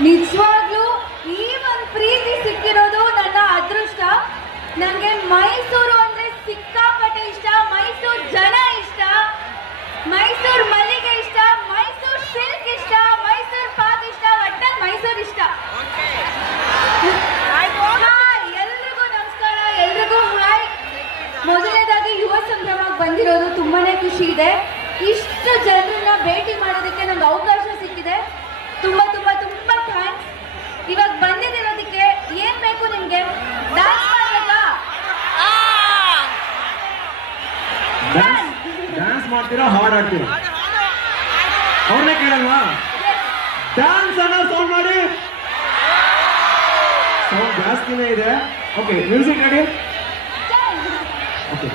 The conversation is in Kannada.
ನಿಜವಾಗ್ಲೂ ಈ ಒಂದು ಪ್ರೀತಿ ಸಿಕ್ಕಿರೋದು ನನ್ನ ಅದೃಷ್ಟ. ನನಗೆ ಮೈಸೂರು ಅಂದ್ರೆ ಸಿಕ್ಕಾಪಟ್ಟೆ ಇಷ್ಟ, ಮೈಸೂರು ಜನ ಇಷ್ಟ, ಮೈಸೂರು ಮಲ್ಲಿಗೆ ಇಷ್ಟ, ಮೈಸೂರು ಸಿಲ್ಕ್ ಇಷ್ಟ, ಮೈಸೂರು ಪಾಕ್ ಇಷ್ಟ, ಒಟ್ಟಲ್ಲಿ ಮೈಸೂರು ಇಷ್ಟ. ಹಾಯ್ ಎಲ್ರಿಗೂ ನಮಸ್ಕಾರ, ಎಲ್ರಿಗೂ ಹಾಯ್. ಮೊದಲನೇದಾಗಿ ಯುವ ಸಂಭ್ರಮಕ್ಕೆ ಬಂದಿರೋದು ತುಂಬಾನೇ ಖುಷಿ ಇದೆ. ಇಷ್ಟು ಜನರನ್ನ ಭೇಟಿ ಮಾಡೋದಕ್ಕೆ ನಂಗೆ ಅವಕಾಶ ಸಿಕ್ಕಿದೆ. ತುಂಬಾ ತುಂಬಾ ತುಂಬಾ ಥ್ಯಾಂಕ್ಸ್. ಇವಾಗ ಬಂದಿರೋದಕ್ಕೆ ಏನ್ ಬೇಕು ನಿಮ್ಗೆ? ಡ್ಯಾನ್ಸ್ ಮಾಡ್ಬೇಕಾ? ಡ್ಯಾನ್ಸ್ ಮಾಡ್ತೀರಾ, ಹಾಡ್ ಆಡ್ತೀರಾ? ಅವ್ರನ್ನೇ ಕೇಳಲ್ವಾ? ಡ್ಯಾನ್ಸ್ ಅನ್ನೋ ಸೌಂಡ್ ಮಾಡಿ. ಸೌಂಡ್ ಜಾಸ್ತಿನೇ ಇದೆ. Okay, music ready? ಓಕೆ.